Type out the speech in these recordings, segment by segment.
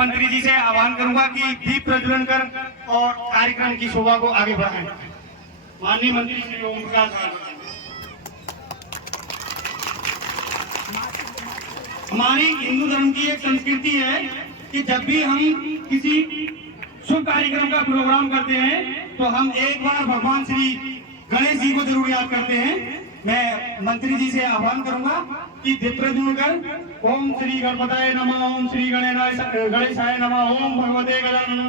मंत्री जी से आह्वान करूंगा कि दीप प्रज्वलन कर और कार्यक्रम की शोभा को आगे बढ़ाएं। माननीय मंत्री श्री ओम प्रकाश, हमारी हिंदू धर्म की एक संस्कृति है कि जब भी हम किसी शुभ कार्यक्रम का प्रोग्राम करते हैं तो हम एक बार भगवान श्री गणेश जी को जरूर याद करते हैं। मैं मंत्री जी से आह्वान करूंगा कि दीप प्रज्वलन कर ओम श्री गणपताय नमः, ओम श्री गणेशाय नमः, ओम भगवते गजानन,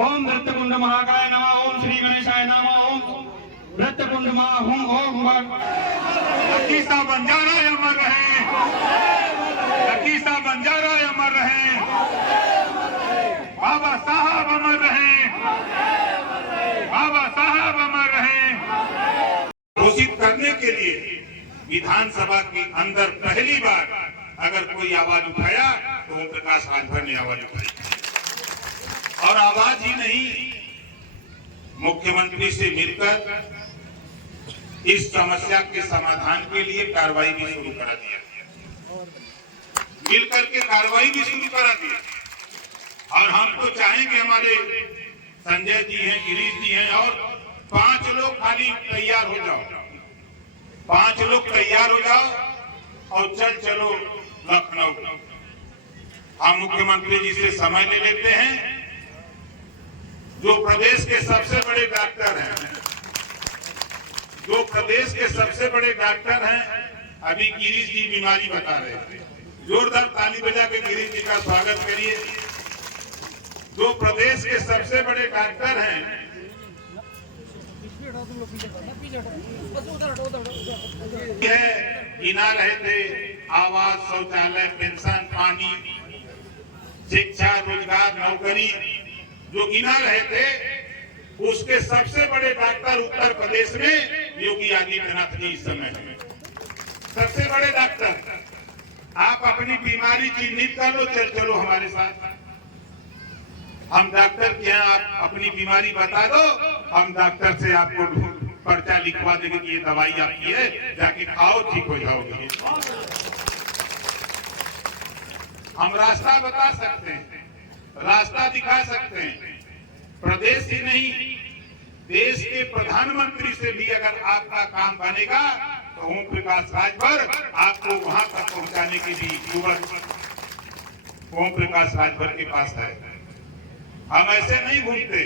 ओम वृत्तकुंड महाकाय नमः, ओम श्री गणेशाय नमः, ओम वृत्तकुंड महाहुम, ओम लखीसा बंजारा अमर रहे, लखीसा बंजारा अमर रहे, बाबा साहब अमर रहे, बाबा साहब अमर रहे। घोषित करने के लिए विधानसभा के अंदर पहली बार अगर कोई आवाज उठाया तो ओम प्रकाश राजभर ने आवाज उठाई। और आवाज ही नहीं, मुख्यमंत्री से मिलकर इस समस्या के समाधान के लिए कार्रवाई भी शुरू करा दिया, मिलकर के कार्रवाई भी शुरू करा दिया। और हम तो चाहेंगे हमारे संजय जी हैं, गिरीश जी हैं और 5 लोग खाली तैयार हो जाओ, 5 लोग तैयार हो जाओ और चलो लखनऊ। हम मुख्यमंत्री जी से समय ले लेते हैं। जो प्रदेश के सबसे बड़े डॉक्टर हैं, जो प्रदेश के सबसे बड़े डॉक्टर हैं, अभी गिरीश जी बीमारी बता रहे थे, जोरदार ताली बजा के गिरीश जी का स्वागत करिए। जो प्रदेश के सबसे बड़े डॉक्टर हैं, गिना रहे थे आवास, शौचालय, पेंशन, पानी, शिक्षा, रोजगार, नौकरी, जो गिना रहे थे, उसके सबसे बड़े डॉक्टर उत्तर प्रदेश में योगी आदित्यनाथ जी इस समय हैं। सबसे बड़े डॉक्टर, आप अपनी बीमारी चिन्हित कर लो, चलो हमारे साथ। हम डॉक्टर के यहाँ आप अपनी बीमारी बता दो, हम डॉक्टर से आपको पर्चा लिखवा देंगे कि ये दवाई आपकी है, जाके खाओ, ठीक हो जाओगे। हम रास्ता बता सकते हैं, रास्ता दिखा सकते हैं। प्रदेश ही नहीं, देश के प्रधानमंत्री से भी अगर आपका काम बनेगा तो ओम प्रकाश राजभर आपको वहां तक पहुंचाने की भी युवक ओम प्रकाश राजभर के पास है। हम ऐसे नहीं घूमते,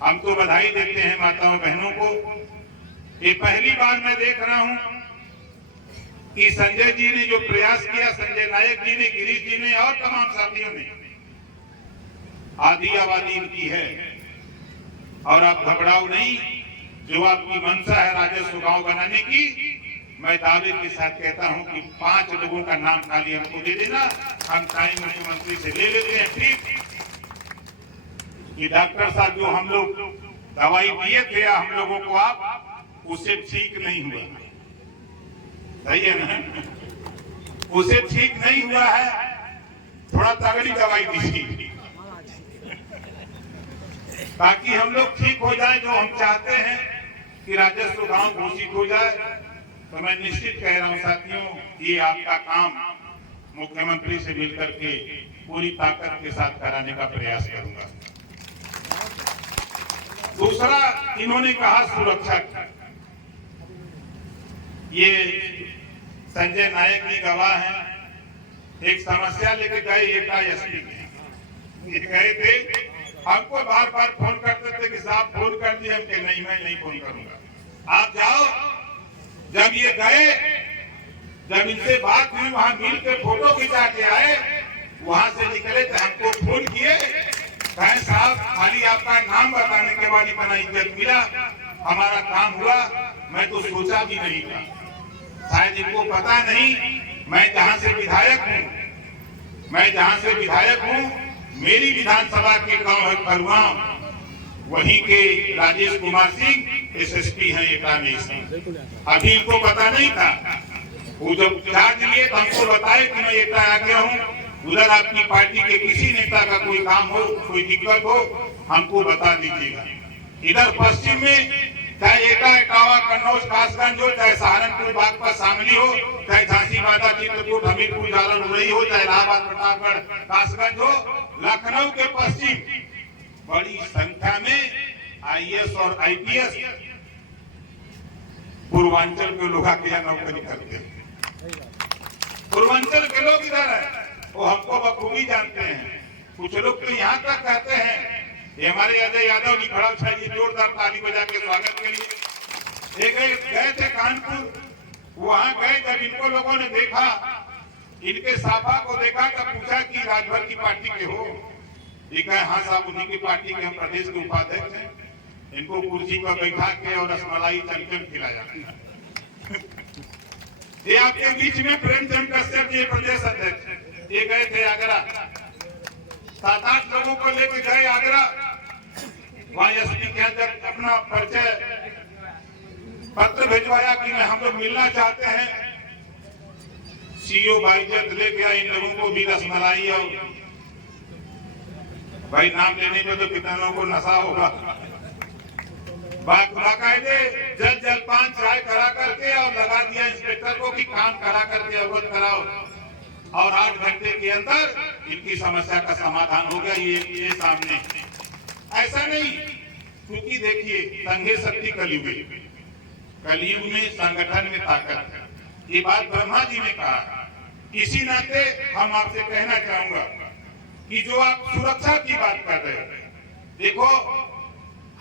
हम तो बधाई देते हैं माताओं बहनों को। ये पहली बार मैं देख रहा हूं कि संजय जी ने जो प्रयास किया, संजय नायक जी ने, गिरीश जी ने और तमाम साथियों ने, आधी आबादी इनकी है। और आप घबराओ नहीं, जो आपकी मंशा है राजस्व गांव बनाने की, मैं दावे के साथ कहता हूं कि 5 लोगों का नाम खाली हमको दे देना, हम टाइम मुख्यमंत्री से ले लेते हैं। ठीक कि डॉक्टर साहब जो हम लोग दवाई दिए थे हम लोगों को, आप उसे ठीक नहीं हुआ, सही है ना? उसे ठीक नहीं हुआ है, थोड़ा तगड़ी दवाई दीजिए ताकि हम लोग ठीक हो जाए। जो हम चाहते हैं कि राजस्व गांव घोषित हो जाए। तो मैं निश्चित कह रहा हूं साथियों, ये आपका काम मुख्यमंत्री से मिलकर के पूरी ताकत के साथ कराने का प्रयास करूंगा। दूसरा, इन्होंने कहा सुरक्षा की। ये संजय नायक जी गवाह हैं, एक समस्या लेके गए एटा एसपी के, गए थे, हमको बार बार फोन करते थे कि साहब फोन कर दिए, हम नहीं, मैं नहीं फोन करूंगा, आप जाओ। जब ये गए, जब इनसे बात हुई, वहां मिल के फोटो खिंचा के आए, वहां से निकले तो हमको फोन किए, कहे साहब खाली आपका नाम बताने के बाद इतना इज्जत मिला, हमारा काम हुआ। मैं तो सोचा भी नहीं था, शायद इनको पता नहीं, मैं जहां से विधायक हूं, मेरी विधानसभा के गांव है खरवाम, वहीं के राजेश कुमार सिंह एसएसपी हैं एकता में। अभी इनको पता नहीं था, वो जब चार्ज लिए तो हमको बताए कि मैं एकता आ गया हूँ, उधर आपकी पार्टी के किसी नेता का कोई काम हो, कोई दिक्कत हो, हमको बता दीजिएगा। इधर पश्चिम में चाहे एटा इटावा कन्नौज कासगंज हो, चाहे सहारनपुर बागपत शामली हो, चाहे झांसी बांदा चित्रकूट हमीरपुर जालन उरई हो, चाहे इलाहाबाद प्रतापगढ़ कासगंज हो, लखनऊ के पश्चिम बड़ी संख्या में आईएएस और आईपीएस पूर्वांचल के लोग आके यहाँ नौकरी करते हैं। पूर्वांचल के लोग इधर है, वो हमको बखूबी जानते हैं। कुछ लोग तो यहाँ तक कहते हैं, ये हमारे अजय यादव की खड़ा चाहिए, जोरदार ताली बजा के स्वागत के लिए। एक गए थे कानपुर, वहां गए, जब इनको लोगों ने देखा, इनके साफा को देखा, तब पूछा कि राजभर की पार्टी के हो? ये कहे हाँ साहब, उन्हीं की पार्टी के हम प्रदेश के उपाध्यक्ष हैं। इनको कुर्सी पर बैठा के और रसमलाई चमचम खिलाया। ये आपके बीच में प्रेमचंद कश्यप जी प्रदेश अध्यक्ष, ये गए थे आगरा, 7-8 लोगों को लेकर गए आगरा। वहां एसपी के जब अपना परिचय पत्र भिजवाया कि हम लोग मिलना चाहते हैं, सीओ बाइजत ले गया इन लोगों को भी रसमलाई, और भाई नाम लेने में तो कितना लोगों को नशा होगा। बाकायदे जल जलपान चाय करा करके और लगा दिया इंस्पेक्टर को कि काम करा करके अवगत कराओ, और 8 घंटे के अंदर इनकी समस्या का समाधान हो गया। ये सामने ऐसा नहीं, क्योंकि देखिए संघे शक्ति कलयुग में संगठन में ताकत है, ये बात ब्रह्मा जी ने कहा। इसी नाते हम आपसे कहना चाहूंगा कि जो आप सुरक्षा की बात कर रहे हैं, देखो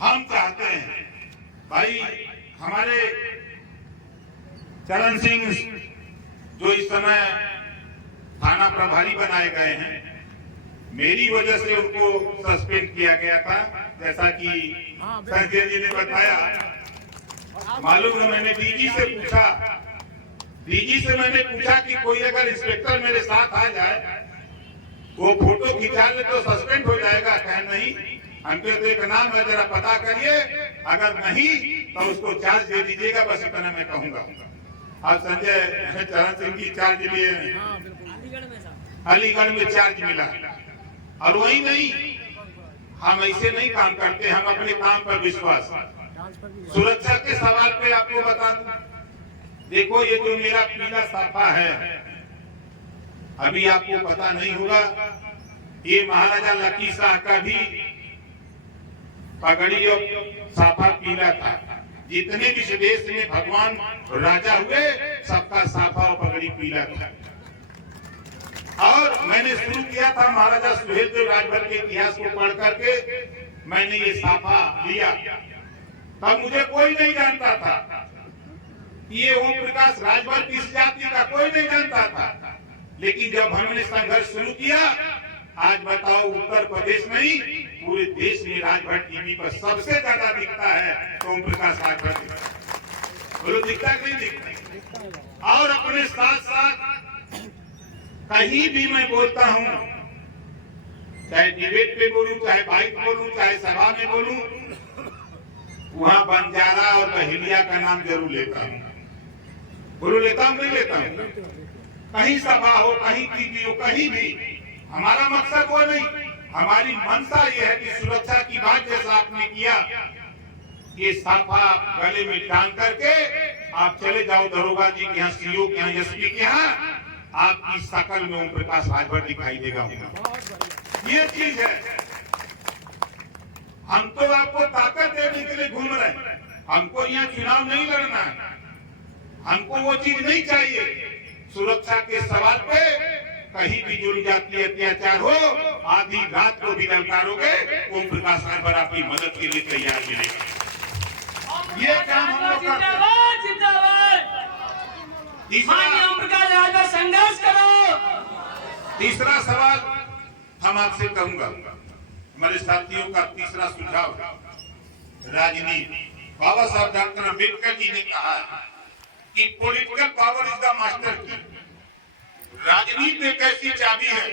हम चाहते हैं भाई, हमारे चरण सिंह जो इस समय थाना प्रभारी बनाए गए हैं, मेरी वजह से उनको सस्पेंड किया गया था, जैसा कि संजय जी ने बताया। मालूम है, मैंने डीजी से पूछा कि कोई अगर इंस्पेक्टर मेरे साथ आ जाए, वो फोटो खिंचा ले तो सस्पेंड हो जाएगा? कहे नहीं, हमके तो एक नाम है, जरा पता करिए, अगर नहीं तो उसको चार्ज दे दीजिएगा, बस इतना मैं कहूंगा। अब संजय चरण सिंह की चार्ज लिए अलीगढ़ में चार्ज मिला, और वही नहीं, हम ऐसे नहीं काम करते, हम अपने काम पर विश्वास। सुरक्षा के सवाल पे आपको बता दूं, देखो ये जो मेरा पीला साफा है, अभी आपको पता नहीं होगा, ये महाराजा लकी शाह का भी पगड़ी और साफा पीला था। जितने भी देश में भगवान राजा हुए, सबका साफा और पगड़ी पीला था। और मैंने शुरू किया था महाराजा सुहेलदेव राजभर के इतिहास को पढ़ करके, मैंने ये साफा लिया, तब मुझे कोई नहीं जानता था ये ओम प्रकाश राजभर किस जाति का, कोई नहीं जानता था। लेकिन जब हमने संघर्ष शुरू किया, आज बताओ उत्तर प्रदेश नहीं, पूरे देश में राजभर टीवी पर सबसे ज्यादा दिखता है तो ओम प्रकाश राजभर बोलो, दिखता नहीं दिखता। और अपने साथ साथ कहीं भी मैं बोलता हूँ, चाहे डिबेट पे बोलूं, चाहे बाइक बोलूं, चाहे सभा में बोलूं, वहां बंजारा और बहेलिया का नाम जरूर लेता हूँ। बोलो, लेता हूँ नहीं लेता हूँ? कहीं सभा हो, कहीं टीवी हो, कहीं भी, हमारा मकसद वो नहीं, हमारी मंशा ये है कि सुरक्षा की बात जैसा आपने किया, ये साफा गले में टांग करके आप चले जाओ दरोगा जी के यहाँ, सीओ के यहाँ, एसपी के यहाँ, आपकी शकल में ओम प्रकाश राजभर दिखाई देगा। ये चीज है, हम तो आपको ताकत देने के लिए घूम रहे हैं, हमको यहाँ चुनाव नहीं लड़ना है, हमको वो चीज नहीं चाहिए। सुरक्षा के सवाल पे कहीं भी जुर्म जाति अत्याचार हो, आधी रात को भी ललकारोगे, ओम प्रकाश राजभर आपकी मदद के लिए तैयार मिलेगा। ये काम हम लोग करते हैं। संघर्ष करो। तीसरा सवाल हम आपसे कहूंगा, हमारे साथियों का तीसरा सुझाव, राजनीति। बाबा साहब डॉक्टर अम्बेडकर जी ने कहा कि political power is the master की। राजनीति एक ऐसी चाबी है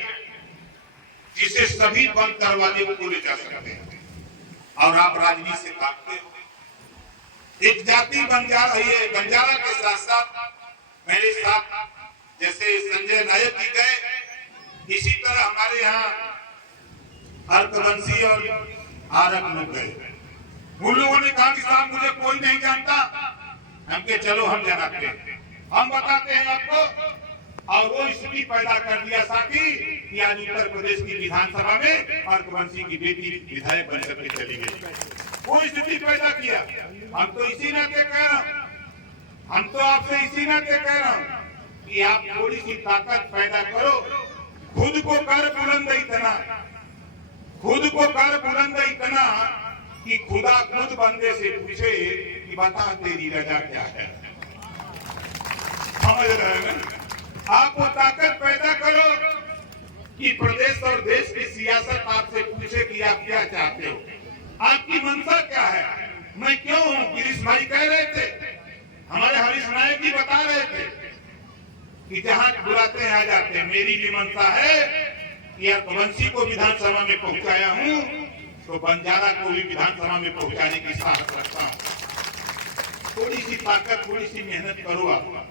जिसे सभी बंद दरवाजे खोले जा सकते हैं, और आप राजनीति से भागते हो। एक जाति बंजारा के साथ साथ मेरे साथ जैसे संजय नायक जी गए, इसी तरह हमारे यहाँ हरकवंशी और आरक लोग गए। उन लोगों ने कहा कि साहब मुझे कोई नहीं जानता, हमके चलो हम जनाते हैं, हम बताते हैं आपको। और वो स्थिति पैदा कर दिया साथी कि आज उत्तर प्रदेश की विधानसभा में अर्कवंशी की बेटी विधायक बन करके चली गई। वो स्थिति पैदा किया। हम तो इसी नाते कह रहा हूं, हम तो आपसे इसी नाते कह रहा हूं कि आप थोड़ी सी ताकत पैदा करो, खुद को कर बुलंद इतना, खुद को कर बुलंद इतना कि खुदा खुद बंदे से पूछे कि बता तेरी रजा क्या है। समझ रहे हैं ना? आप वो ताकत पैदा करो कि प्रदेश और देश की सियासत आपसे पूछे कि आप क्या चाहते हो, आपकी मंशा क्या है। मैं क्यों हूं? गिरीश भाई कह रहे थे, हमारे हरीश नायक जी बता रहे थे कि जहां बुलाते हैं आ जाते हैं। मेरी भी मंशा है कि अर्कवंशी को विधानसभा में पहुंचाया हूं तो बंजारा को भी विधानसभा में पहुंचाने की साहस रखता हूं। थोड़ी सी ताकत, थोड़ी सी मेहनत करो। आप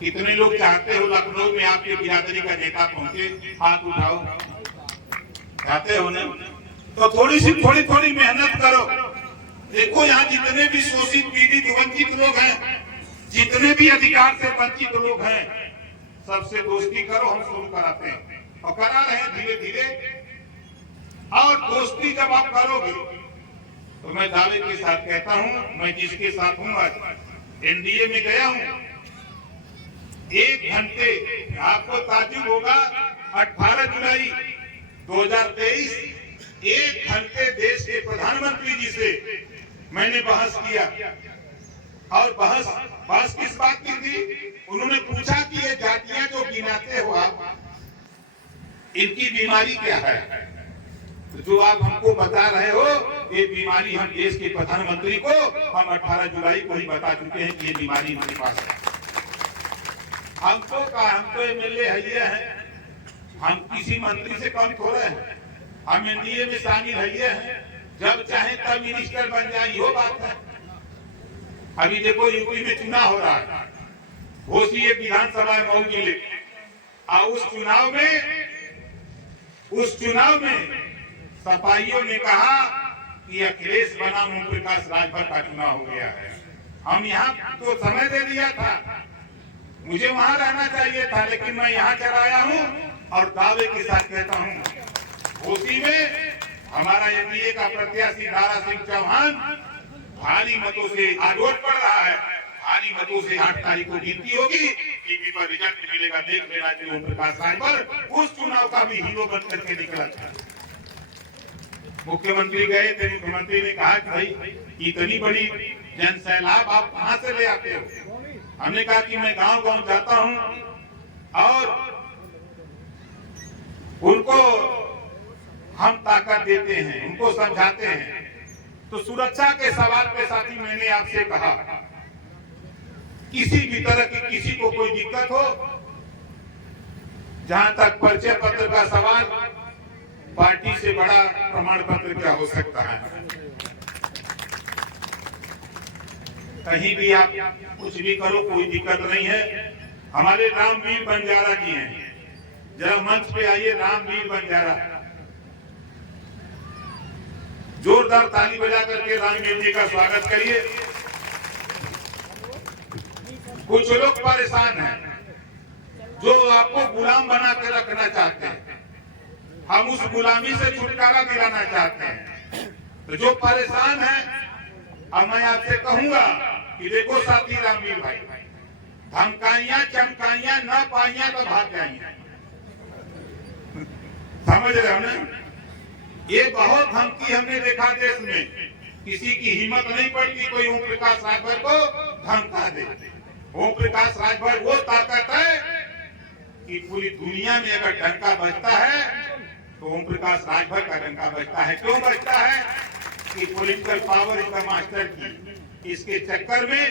कितने लोग चाहते हो लखनऊ में आपके बिरादरी का नेता पहुंचे, हाथ उठाओ, चाहते हो ना? तो थोड़ी मेहनत करो। देखो यहाँ जितने भी शोषित, पीड़ित, वंचित लोग हैं, जितने भी अधिकार से वंचित लोग हैं, सबसे दोस्ती करो। हम शुरू कराते हैं और करा रहे हैं धीरे धीरे। और दोस्ती जब आप करोगे तो मैं दावे के साथ कहता हूं, मैं जिसके साथ हूं, आज एनडीए में गया हूं, 1 घंटे, आपको ताज्जुब होगा, 18 जुलाई 2023 1 घंटे देश के प्रधानमंत्री जी से मैंने बहस किया। और बहस किस बात की थी? उन्होंने पूछा कि ये जातियां जो गिनाते हो आप, इनकी बीमारी क्या है? तो जो आप हमको बता रहे हो, ये बीमारी हम देश के प्रधानमंत्री को हम 18 जुलाई को ही बता चुके हैं कि ये बीमारी हमारे पास है। हमको कहा, हम तो एमएलए हैं, हम किसी मंत्री से कम थोड़े हैं, हम एनडीए में शामिल हैं, जब चाहे तब मिनिस्टर बन जाए, यो बात है। अभी देखो यूपी में चुनाव हो रहा है, घोषी विधानसभा मऊ जिले, और उस चुनाव में सपाहियों ने कहा कि अखिलेश बनाम ओम प्रकाश राजभर का चुनाव हो गया है। हम यहाँ तो समय दे दिया था, मुझे वहां रहना चाहिए था, लेकिन मैं यहाँ चला आया हूँ और दावे के साथ कहता हूँ, घोषी में हमारा एनडीए का प्रत्याशी दारा सिंह चौहान भारी मतों से आज वोट पड़ रहा है, भारी मतों से 8 तारीख को गिनती होगी, टीवी पर रिजल्ट मिलेगा, देख लेना चाहिए। ओम प्रकाश राजभर उस चुनाव का भी हीरो बन करके निकला था। मुख्यमंत्री गए थे, मुख्यमंत्री ने कहा कि भाई इतनी बड़ी जन सैलाब आप कहां से ले आते हो? हमने कहा कि मैं गांव गांव जाता हूं और उनको हम ताकत देते हैं, उनको समझाते हैं। तो सुरक्षा के सवाल पे साथी मैंने आपसे कहा, किसी भी तरह की किसी को कोई दिक्कत हो, जहां तक परिचय पत्र का सवाल, पार्टी से बड़ा प्रमाण पत्र क्या हो सकता है? कहीं भी आप कुछ भी करो, कोई दिक्कत नहीं है। हमारे रामवीर बंजारा जी हैं, जरा मंच पे आइए। रामवीर बंजारा, जोरदार ताली बजा करके रामवीर जी का स्वागत करिए। कुछ लोग परेशान हैं जो आपको गुलाम बना के रखना चाहते हैं, हम उस गुलामी से छुटकारा दिलाना चाहते हैं। तो जो परेशान है, अब मैं आपसे कहूंगा कि देखो साथी रामवीर भाई, धमकाइयां चमकाइयां न पाइयां तो भाग जाइए। समझ रहे हो ना? ये बहुत धमकी हमने देखा देश में, किसी की हिम्मत नहीं पड़ती कोई ओम प्रकाश राजभर को धमका दे। ओम प्रकाश राजभर वो ताकत है कि पूरी दुनिया में अगर डंका बजता है तो ओम प्रकाश राजभर का डंका बजता है। क्यों बजता है? कि political power is the master की। इसके चक्कर में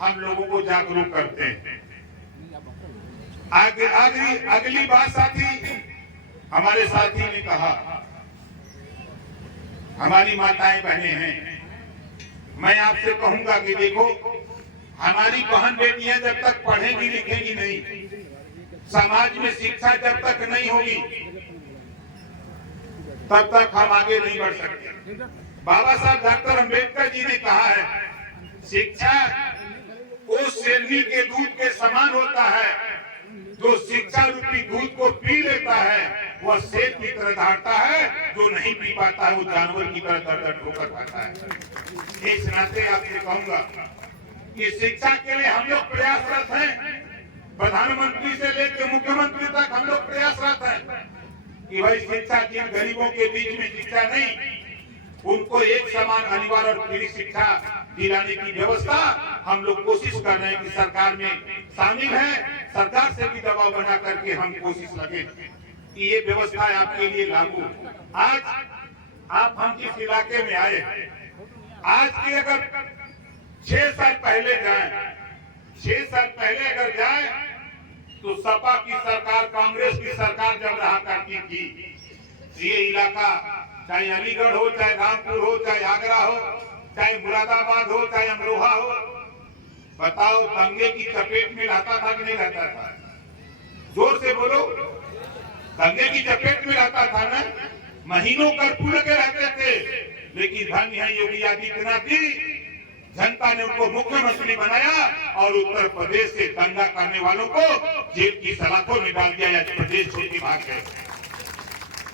हम लोगों को जागरूक करते हैं। अगली बात साथी, हमारे साथी ने कहा, हमारी माताएं बहनें हैं, मैं आपसे कहूंगा कि देखो, हमारी बहन बेटियां जब तक पढ़ेंगी लिखेंगी नहीं, समाज में शिक्षा जब तक नहीं होगी, तब तक हम आगे नहीं बढ़ सकते। बाबा साहब डॉक्टर अंबेडकर जी ने कहा है, शिक्षा उस शेरनी के दूध के समान होता है, जो शिक्षा रूपी दूध को पी लेता है वह शेर की तरह दहाड़ता है, जो नहीं पी पाता है वो जानवर की तरह दर दर ठोकर खाता है। इस नाते आपसे कहूंगा कि शिक्षा के लिए हम लोग प्रयासरत हैं, प्रधानमंत्री से लेकर मुख्यमंत्री तक हम लोग प्रयासरत हैं कि भाई शिक्षा, जिन गरीबों के बीच में शिक्षा नहीं, उनको एक समान अनिवार्य और फ्री शिक्षा दिलाने की व्यवस्था हम लोग कोशिश कर रहे हैं कि सरकार में शामिल है, सरकार से भी दबाव बना करके हम कोशिश लगे कि ये व्यवस्था आपके लिए लागू। आज आप हम जिस इलाके में आए, आज के अगर 6 साल पहले जाए, 6 साल पहले अगर जाए तो सपा की सरकार, कांग्रेस की सरकार जब रहा करती थी, ये इलाका चाहे अलीगढ़ हो, चाहे रामपुर हो, चाहे आगरा हो, चाहे मुरादाबाद हो, चाहे अमरोहा हो, बताओ दंगे की चपेट में रहता था कि नहीं रहता था? जोर से बोलो। दंगे की चपेट में रहता था ना, महीनों कर्फ्यू लगे रहते थे, लेकिन धन है योगी आदित्यनाथ जी, जनता ने उनको मुख्यमंत्री बनाया और उत्तर प्रदेश से दंगा करने वालों को जेल की सलाखों में डाल दिया। प्रदेश छोड़ के भाग गए।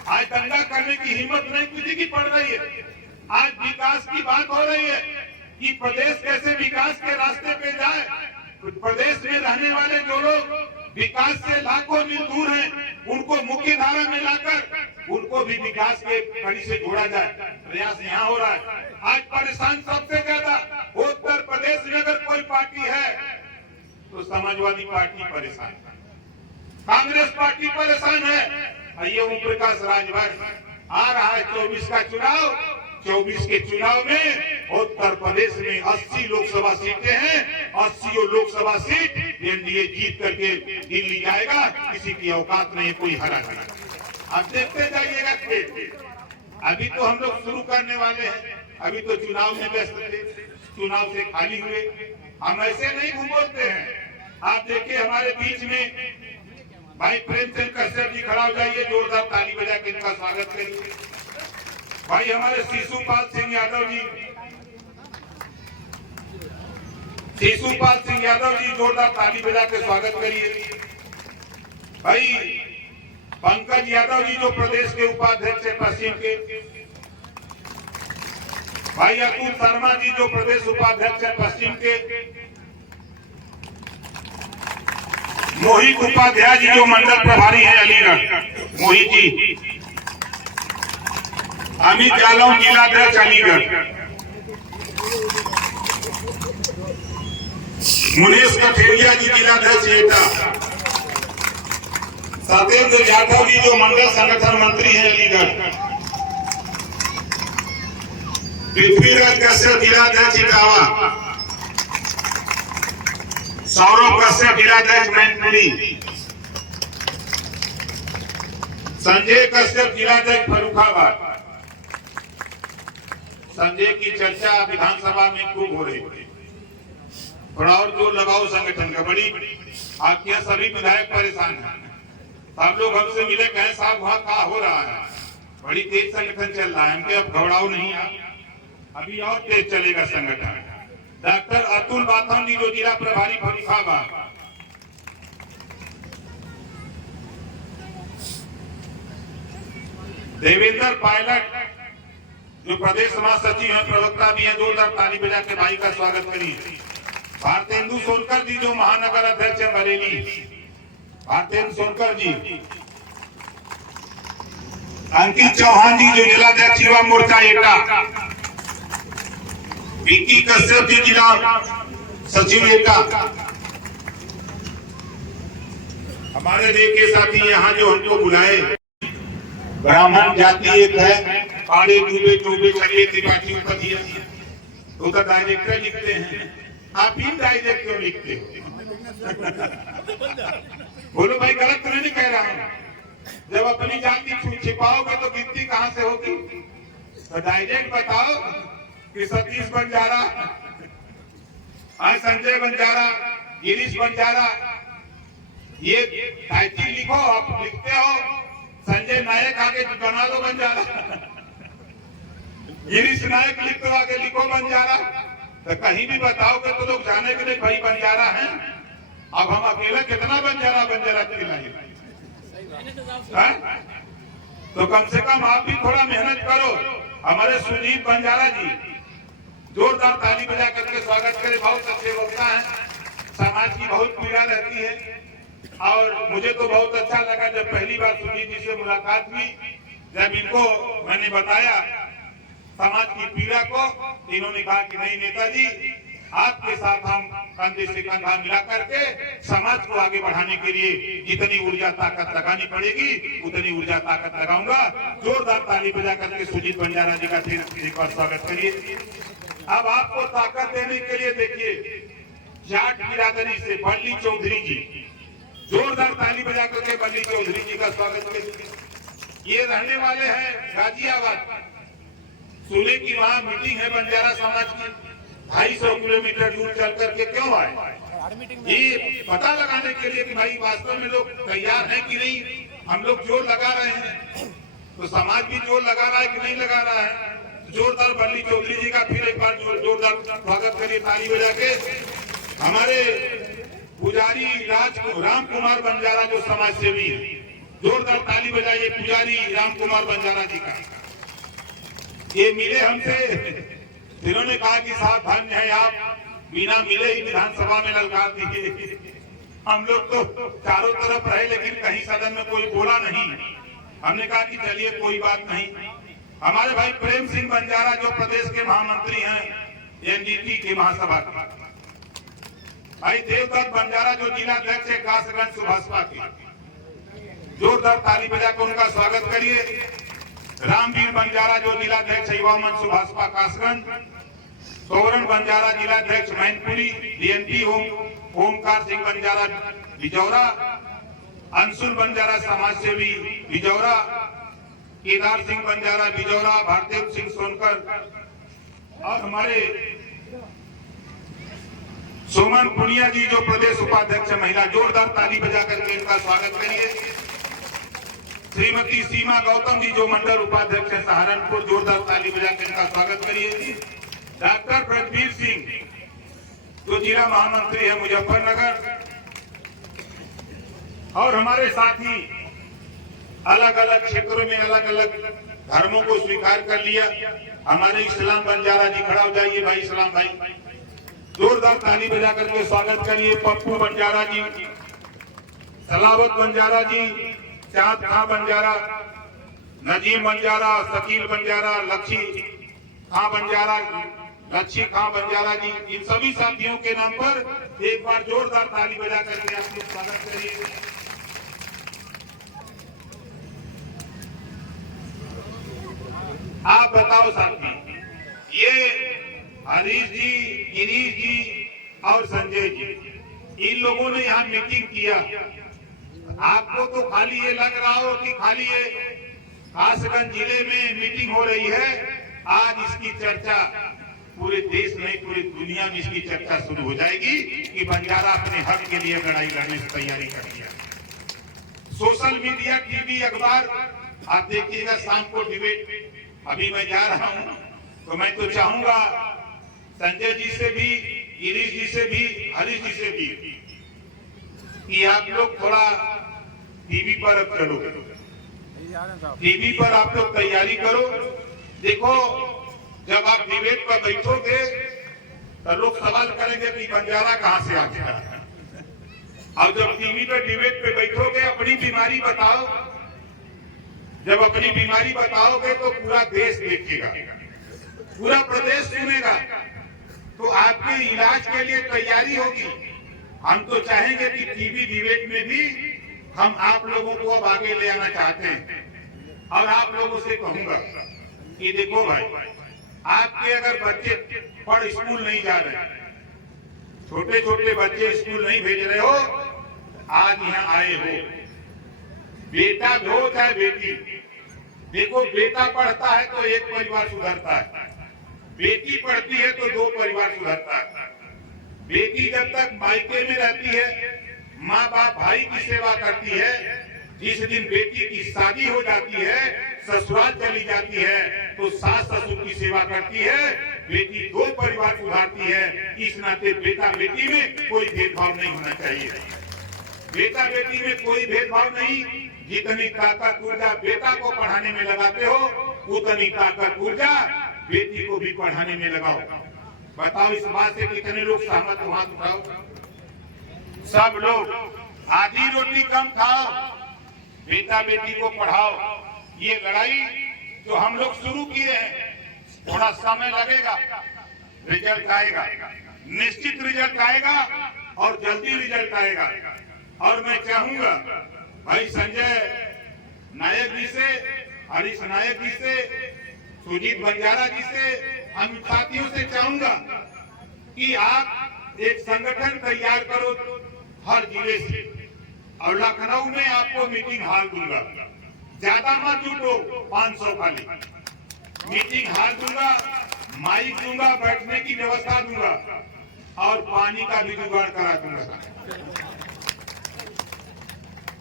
आज दंगा करने की हिम्मत नहीं किसी की पड़ रही है। आज विकास की बात हो रही है कि प्रदेश कैसे विकास के रास्ते पे जाए। प्रदेश में रहने वाले जो लोग विकास से लाखों मील दूर हैं, उनको मुख्य धारा में लाकर उनको भी विकास के कड़ी से जोड़ा जाए, प्रयास यहाँ हो रहा है। आज परेशान सबसे ज्यादा उत्तर प्रदेश में अगर कोई पार्टी है तो समाजवादी पार्टी परेशान है, कांग्रेस पार्टी परेशान है। ये ओम प्रकाश राजभर आ रहा है 24 का चुनाव। 24 के चुनाव में उत्तर प्रदेश में 80 लोकसभा सीटें हैं, 80 लोकसभा सीट एनडीए जीत करके दिल्ली जाएगा। किसी की औकात नहीं, कोई हरा नहीं। आप देखते जाइएगा खेल। अभी तो हम लोग शुरू करने वाले हैं, अभी तो चुनाव में व्यस्त थे, चुनाव से खाली हुए। हम ऐसे नहीं घूमते हैं। आप देखिए हमारे बीच में भाई प्रेमचंद कश्यप जी खड़ा हो जाइए, जोरदार ताली बजा के इनका स्वागत करिए। भाई हमारे शिशुपाल सिंह यादव जी, शिशुपाल सिंह यादव जी, जोरदार ताली बजा के स्वागत करिए। भाई पंकज यादव जी जो प्रदेश के उपाध्यक्ष है पश्चिम के, भाई अतुल शर्मा जी जो प्रदेश उपाध्यक्ष है पश्चिम के, मोहित उपाध्याय जी जो मंडल प्रभारी है अलीगढ़, मोहित जी, अमित यादव जिलाध्यक्ष अलीगढ़, मुनेश कठेरिया जी जिलाध्यक्ष एटा, सत्येंद्र यादव जी जो मंडल संगठन मंत्री है अलीगढ़, पृथ्वीराज कश्यप जिलाध्यक्ष इटावा, सौरभ कश्यप जिलाध्यक्ष मैनपुरी, संजय कश्यप जिलाध्यक्ष फर्रुखाबाद। संजय की चर्चा विधानसभा में खूब हो रही है। थोड़ा और जो लगाओ संगठन का, बड़ी आपके यहाँ सभी विधायक परेशान हैं। आप लोग हमसे मिले, कहें साहब वहाँ क्या हो रहा है, बड़ी तेज संगठन चल रहा है। हमके अब घबराओ नहीं, अभी और तेज चलेगा संगठन। डॉक्टर अतुल बाथम जी जो जिला प्रभारी फर्रुखाबाद, देवेंद्र पायलट जो प्रदेश महासचिव है, प्रवक्ता भी है, जोरदार ताली बजा के भाई का स्वागत करिए। भारतेंदु सोनकर जी जो महानगर अध्यक्ष है बरेली, भारतेंदु सोनकर जी, अंकित चौहान जी जो जिलाध्यक्ष युवा मोर्चा एटा, विक्की कश्यप जी जिला सचिव एटा। हमारे देश के साथी यहाँ जो हमको बुलाए, ब्राह्मण जाति एक है, पाड़े डूबे टूबे चलिए त्रिपाठी उपधिया, तो डायरेक्टर लिखते हैं, आप ही डायरेक्ट क्यों लिखते हो? बोलो भाई, गलत तो नहीं कह रहा हूँ। जब अपनी जाति छिपाओगे तो गिनती कहाँ से होगी? तो डायरेक्ट बताओ कि सतीश बंजारा, संजय बंजारा, गिरीश बंजारा, ये टाइटल लिखो। आप लिखते हो संजय नायक, आगे बना दो बंजारा, गिरीश नायक लिख दो, आगे लिखो बंजारा। तो कहीं भी बताओगे तो लोग जाने के लिए भाई बंजारा है। अब हम अकेला कितना बंजारा चिल्लाए, तो कम से कम आप भी थोड़ा मेहनत करो। हमारे सुजीत बंजारा जी, जोरदार ताली बजा करके स्वागत करें। बहुत अच्छे वक्ता हैं, समाज की बहुत पीड़ा रहती है। और मुझे तो बहुत अच्छा लगा जब पहली बार सुजीत जी से मुलाकात हुई, जब इनको मैंने बताया समाज की पीड़ा को, इन्होंने कहा कि नहीं नेताजी, आपके साथ हम कंधे से कंधा मिला करके समाज को आगे बढ़ाने के लिए जितनी ऊर्जा ताकत लगानी पड़ेगी उतनी ऊर्जा ताकत लगाऊंगा। जोरदार ताली बजा करके सुजीत बंजारा जी का फिर एक बार स्वागत करिए। अब आपको ताकत देने के लिए देखिए, जाट बिरादरी से बल्ली चौधरी जी, जोरदार ताली बजा करके बल्ली चौधरी जी का स्वागत करिए। ये रहने वाले हैं गाजियाबाद, सुने की वहाँ मीटिंग है बंजारा समाज की, 250 किलोमीटर दूर चल करके क्यों आए? ये पता लगाने के लिए कि भाई वास्तव में लोग तैयार हैं कि नहीं। हम लोग जोर लगा रहे हैं तो समाज भी जोर लगा रहा है कि नहीं लगा रहा है। जोरदार बल्ली चौधरी जी का फिर एक बार जोरदार स्वागत करिए ताली बजा के। हमारे पुजारी राम कुमार बंजारा जो समाज सेवी है, जोरदार ताली बजाइए पुजारी राम कुमार बंजारा जी का। ये मिले हमसे, जिन्होंने कहा कि साहब धन्य है आप, बिना मिले ही विधानसभा में ललकार दीजिए। हम लोग तो चारों तरफ रहे लेकिन कहीं सदन में कोई बोला नहीं। हमने कहा कि चलिए कोई बात नहीं। हमारे भाई प्रेम सिंह बंजारा जो प्रदेश के महामंत्री हैं एनडीपी के महासभा के, भाई देवदत्त बंजारा जो जिला अध्यक्ष है कासगंज सुभाषपा के, जोरदार ताली बजाकर उनका स्वागत करिए। रामवीर बंजारा जो जिला अध्यक्ष युवा मंच सुभाषपा कासगंज, सोवरण बंजारा जिला अध्यक्ष मैनपुरी डीएनपी, ओमकार सिंह बंजारा बिजौरा, अंशुल बंजारा समाज सेवी बिजौरा, केदार सिंह बंजारा बिजौरा, भारतेव सिंह सोनकर और हमारे सुमन पुनिया जी जो प्रदेश उपाध्यक्ष महिला, जोरदार ताली बजा करके इनका स्वागत करिए। श्रीमती सीमा गौतम जी जो मंडल उपाध्यक्ष है सहारनपुर, जोरदार ताली बजा कर इनका स्वागत करिए। डॉक्टर ब्रजबीर सिंह जो जिला महामंत्री है मुजफ्फरनगर, और हमारे साथी अलग अलग क्षेत्रों में अलग अलग धर्मों को स्वीकार कर लिया, हमारे इस्लाम बंजारा जी, खड़ा हो जाइए भाई इस्लाम भाई, जोरदार ताली बजा करके स्वागत करिए। पप्पू बंजारा जी, सलावत बंजारा जी, चाँद खां बंजारा, नजीम बंजारा, शकील बंजारा, लच्छी खां बंजारा, लच्छी खां बंजारा जी, इन सभी साथियों के नाम पर एक बार जोरदार ताली बजा करके आप लोग स्वागत करिए। आप बताओ साथी, ये हरीश जी, गिरीश जी और संजय जी, इन लोगों ने यहाँ मीटिंग किया। आपको तो खाली ये लग रहा हो कि खाली ये कासगंज जिले में मीटिंग हो रही है, आज इसकी चर्चा पूरे देश में पूरी दुनिया में इसकी चर्चा शुरू हो जाएगी कि बंजारा अपने हक के लिए लड़ाई लड़ने की तैयारी कर लिया। सोशल मीडिया, टीवी, अखबार, आप देखिएगा शाम को डिबेट। अभी मैं जा रहा हूं तो मैं तो चाहूंगा संजय जी से भी, गिरीश जी से भी, हरीश जी से भी कि आप लोग थोड़ा टीवी पर अब चलो, टीवी पर आप लोग तैयारी करो। देखो जब आप डिबेट पर बैठोगे तो लोग सवाल करेंगे कि बंजारा कहां से आ गया, और जब टीवी पर डिबेट पे बैठोगे अपनी बीमारी बताओ। जब अपनी बीमारी बताओगे तो पूरा देश देखेगा, पूरा प्रदेश सुनेगा, तो आपके इलाज के लिए तैयारी होगी। हम तो चाहेंगे कि टीवी डिबेट में भी हम आप लोगों को अब आगे ले आना चाहते हैं। और आप लोगों से कहूंगा कि देखो भाई, आपके अगर बच्चे पढ़ स्कूल नहीं जा रहे, छोटे छोटे बच्चे स्कूल नहीं भेज रहे हो, आज यहाँ आए हो, बेटा हो चाहे बेटी, देखो बेटा पढ़ता है तो एक परिवार सुधरता है, बेटी पढ़ती है तो दो परिवार सुधरता है। बेटी जब तक मायके में रहती है, माँ बाप भाई की सेवा करती है, जिस दिन बेटी की शादी हो जाती है, ससुराल चली जाती है तो सास ससुर की सेवा करती है, बेटी दो परिवार सुधारती है। इस नाते बेटा बेटी में कोई भेदभाव नहीं होना चाहिए। बेटा बेटी में कोई भेदभाव नहीं। जितनी ताकत ऊर्जा बेटा को पढ़ाने में लगाते हो, उतनी ताकत ऊर्जा बेटी को भी पढ़ाने में लगाओ। बताओ इस बात से कितने लोग सहमत हो? हाथ उठाओ। सब लोग। आधी रोटी कम खाओ, बेटा बेटी को पढ़ाओ। ये लड़ाई जो हम लोग शुरू किए हैं, थोड़ा समय लगेगा, रिजल्ट आएगा, निश्चित रिजल्ट आएगा और जल्दी रिजल्ट आएगा। और मैं चाहूंगा भाई संजय नायक जी से, हरीश नायक जी से, सुजीत बंजारा जी से, हम साथियों से चाहूंगा कि आप एक संगठन तैयार करो हर जिले से, और लखनऊ में आपको मीटिंग हॉल दूंगा। ज्यादा मत जुटो, 500 खाली मीटिंग हॉल दूंगा, माइक दूंगा, बैठने की व्यवस्था दूंगा और पानी का भी जुगाड़ करा दूंगा।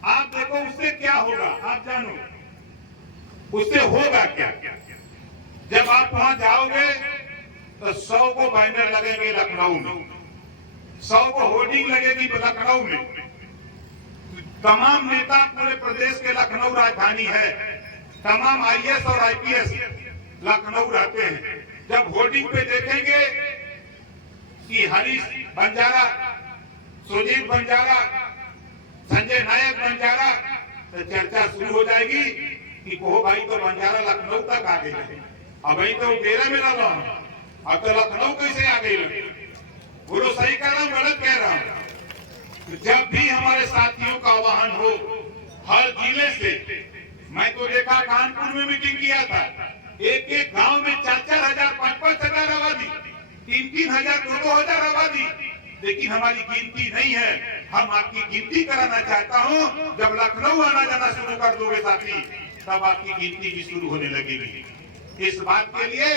आप देखो उससे क्या होगा, आप जानो उससे होगा क्या। जब आप वहां जाओगे तो 100 को बैनर लगेंगे लखनऊ में, 100 को होर्डिंग लगेगी लखनऊ में। तमाम नेता पूरे प्रदेश के लखनऊ राजधानी है, तमाम आईएएस और आईपीएस लखनऊ रहते हैं। जब होर्डिंग पे देखेंगे कि हरीश बंजारा, सुजीत बंजारा, संजय नायक बंजारा, तो चर्चा शुरू हो जाएगी कि कहो भाई तो बंजारा लखनऊ तक आ गए, अब भाई तो डेरा में रह रहा हूं, अब तो लखनऊ कैसे आ गई? बोलो सही कह रहा हूं गलत कह रहा हूं? तो जब भी हमारे साथियों का आह्वान हो हर जिले से, मैं तो देखा कानपुर में मीटिंग किया था, एक एक गांव में 4-4 हजार, 5-5 हजार आबादी, 3-3 हजार, 2-2 हजार आबादी, लेकिन हमारी गिनती नहीं है। हम आपकी गिनती कराना चाहता हूं। जब लखनऊ आना जाना शुरू कर दोगे साथी, तब आपकी गिनती भी शुरू होने लगेगी। इस बात के लिए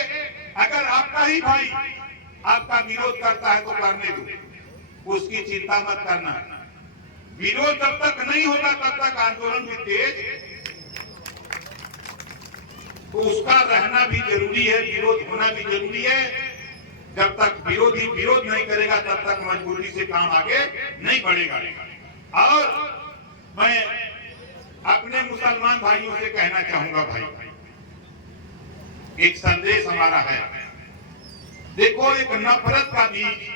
अगर आपका ही भाई आपका विरोध करता है तो करने दो, उसकी चिंता मत करना। विरोध जब तक नहीं होगा तब तक आंदोलन भी तेज, तो उसका रहना भी जरूरी है, विरोध होना भी जरूरी है। जब तक विरोधी विरोध नहीं करेगा तब तक मजबूरी से काम आगे नहीं बढ़ेगा। और मैं अपने मुसलमान भाइयों से कहना चाहूंगा, भाई एक संदेश हमारा है। देखो, एक नफरत का बीज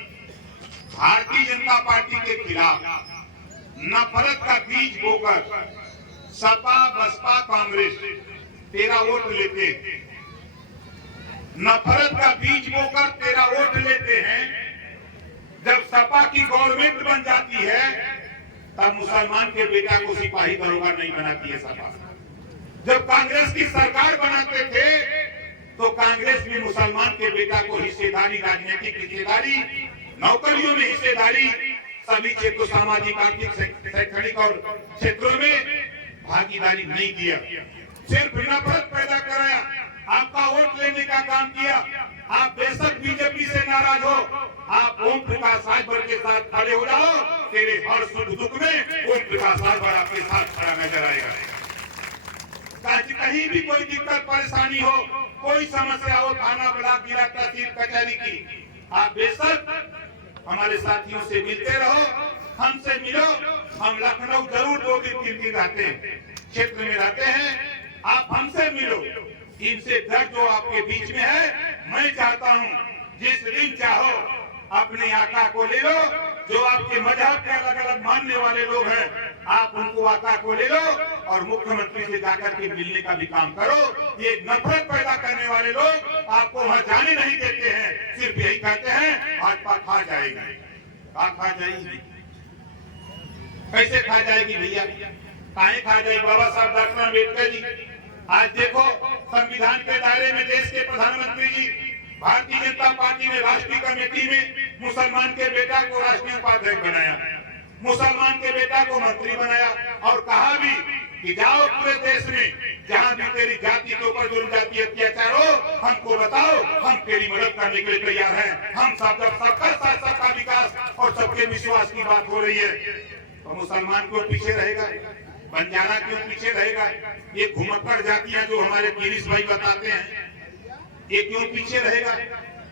भारतीय जनता पार्टी के खिलाफ, नफरत का बीज बोकर सपा, बसपा, कांग्रेस तेरा वोट लेते हैं। नफरत का बीज बोकर तेरा वोट लेते हैं। जब सपा की गवर्नमेंट बन जाती है तब मुसलमान के बेटा को सिपाही दरोगा नहीं बनाती है सपा। जब कांग्रेस की सरकार बनाते थे तो कांग्रेस भी मुसलमान के बेटा को हिस्सेदारी, राजनीतिक हिस्सेदारी, नौकरियों में हिस्सेदारी, सभी क्षेत्रों, सामाजिक, आर्थिक, शैक्षणिक और क्षेत्रों में भागीदारी नहीं दिया। सिर्फ नफरत पैदा कराया, आपका वोट लेने का काम किया। आप बेशक बीजेपी से नाराज हो, आप ओम प्रकाश राजभर के साथ खड़े हो जाओ, तेरे हर सुख दुख में ओम प्रकाश राजभर आपके साथ खड़ा नजर आएगा। कहीं भी कोई दिक्कत परेशानी हो, कोई समस्या हो, थाना, ब्लॉक, जिला, तहसील, कचहरी की, आप बेशक हमारे साथियों से मिलते रहो, हमसे मिलो। हम लखनऊ जरूर 2 दिन 3 दिन रहते हैं, क्षेत्र में रहते हैं, आप हमसे मिलो। इनसे दर्द जो आपके बीच में है, मैं चाहता हूं जिस दिन चाहो अपने आका को ले लो। जो आपके मजहब के अलग अलग मानने वाले लोग हैं, आप उनको आका को ले लो और मुख्यमंत्री से जाकर के मिलने का भी काम करो। ये नफरत पैदा करने वाले लोग आपको वहां जाने नहीं देते हैं, सिर्फ यही कहते हैं भाजपा खा जाएगी। खा जाएगी, कैसे खा जाएगी भैया? काहे खा जाएगी? बाबा साहब डॉक्टर अम्बेडकर जी, आज देखो संविधान के दायरे में देश के प्रधानमंत्री जी, भारतीय जनता पार्टी ने राष्ट्रीय कमेटी में मुसलमान के बेटा को राष्ट्रीय उपाध्यक्ष बनाया, मुसलमान के बेटा को मंत्री बनाया और कहा भी कि जाओ पूरे देश में जहां भी तेरी जाति के ऊपर जुल्म, जाति अत्याचार हो, हमको बताओ, हम तेरी मदद करने के लिए तैयार हैं। हम सब, जब सबका साथ, सबका विकास और सबके विश्वास की बात हो रही है, तो मुसलमान क्यों पीछे रहेगा? बंजारा क्यों पीछे रहेगा? ये घुमक्कड़ जातियां जो हमारे गिरीश भाई बताते हैं, ये क्यों पीछे रहेगा?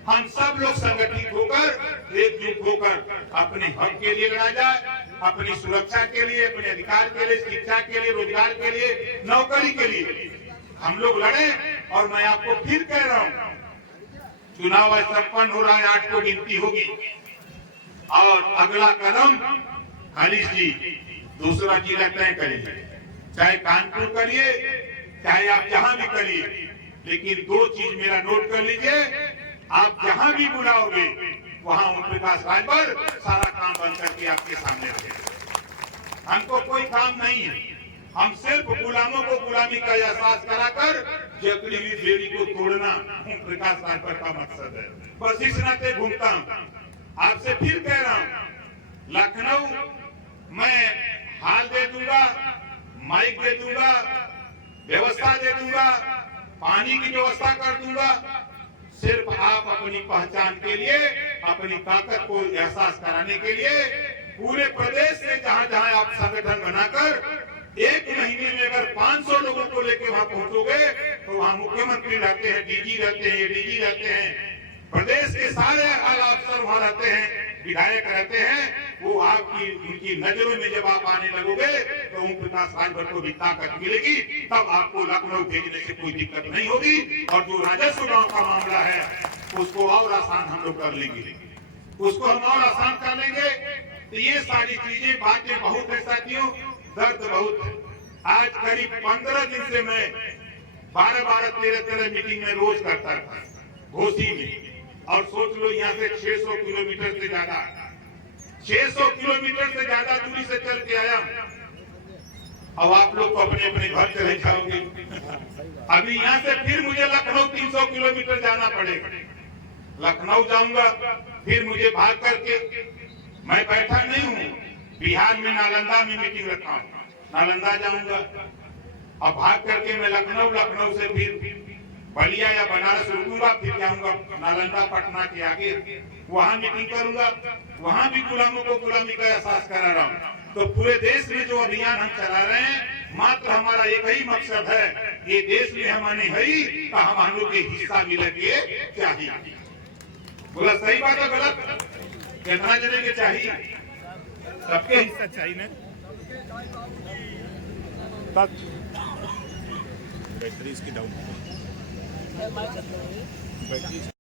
हम सब लोग संगठित होकर एकजुट होकर अपने हक के लिए लड़ा जाए, अपनी सुरक्षा के लिए, अपने अधिकार के लिए, शिक्षा के लिए, रोजगार के लिए, नौकरी के लिए हम लोग लड़े। और मैं आपको फिर कह रहा हूँ, चुनाव आज संपन्न हो रहा है, 8 को गिनती होगी और अगला कदम हरीश जी दूसरा जिला तय करिए, चाहे कानपुर करिए, चाहे आप जहां भी करिए, लेकिन 2 चीज मेरा नोट कर लीजिए, आप जहां भी बुलाओगे वहां ओम प्रकाश राजभर सारा काम बंद करके आपके सामने रखेंगे। हमको कोई काम नहीं है, हम सिर्फ गुलामों को गुलामी का एहसास कराकर जकड़ी हुई बेड़ी को तोड़ना ओम प्रकाश राजभर का मकसद है। बस इस नाते घूमता हूं। आपसे फिर कह रहा हूं, लखनऊ मैं हाल दे दूंगा, माइक दे दूंगा, व्यवस्था दे दूंगा, पानी की व्यवस्था कर दूंगा। सिर्फ आप अपनी पहचान के लिए, अपनी ताकत को एहसास कराने के लिए पूरे प्रदेश से जहां जहां आप संगठन बनाकर 1 महीने में अगर 500 लोगों को लेकर वहां पहुंचोगे तो वहां मुख्यमंत्री रहते हैं, डीजी रहते हैं, एडीजी रहते हैं, प्रदेश के सारे आला अफसर वहां रहते हैं, विधायक रहते हैं। वो आपकी उनकी नजरों में जब आप आने लगोगे तो ओम प्रकाश राजभर को भी ताकत मिलेगी, तब आपको लखनऊ भेजने से कोई दिक्कत नहीं होगी। और जो राजस्व गांव का मामला है उसको और आसान हम लोग कर लेंगे, उसको हम और आसान कर लेंगे। तो ये सारी चीजें, बातें बहुत है साथियों, दर्द बहुत है। आज करीब 15 दिन से मैं 12-12, 13-13 मीटिंग में रोज करता था घोसी में, और सोच लो यहाँ से 600 किलोमीटर से ज्यादा, 600 किलोमीटर से ज्यादा दूरी से चल के आया। अब आप लोग को अपने अपने घर चले जाओगे। अभी यहाँ से फिर मुझे लखनऊ 300 किलोमीटर जाना पड़ेगा। लखनऊ जाऊंगा, फिर मुझे भाग करके, मैं बैठा नहीं हूँ, बिहार में नालंदा में मीटिंग रखा हूँ, नालंदा जाऊंगा, अब भाग करके मैं लखनऊ से फिर बलिया या बनारस रुकूंगा, फिर जाऊंगा नालंदा पटना के आगे, वहां मीटिंग करूंगा, वहां भी गुलामों को गुलामी का एहसास करा रहा हूं। तो पूरे देश में जो अभियान हम चला रहे हैं, मात्र हमारा एक ही मकसद है, ये देश में हमारे है तो हम लोग के हिस्सा मिले के चाहिए। बोला सही बात है गलत? कितना जने के चाहिए? सबके हिस्सा चाहिए ना। बैटरी इसकी डाउन, बैटरी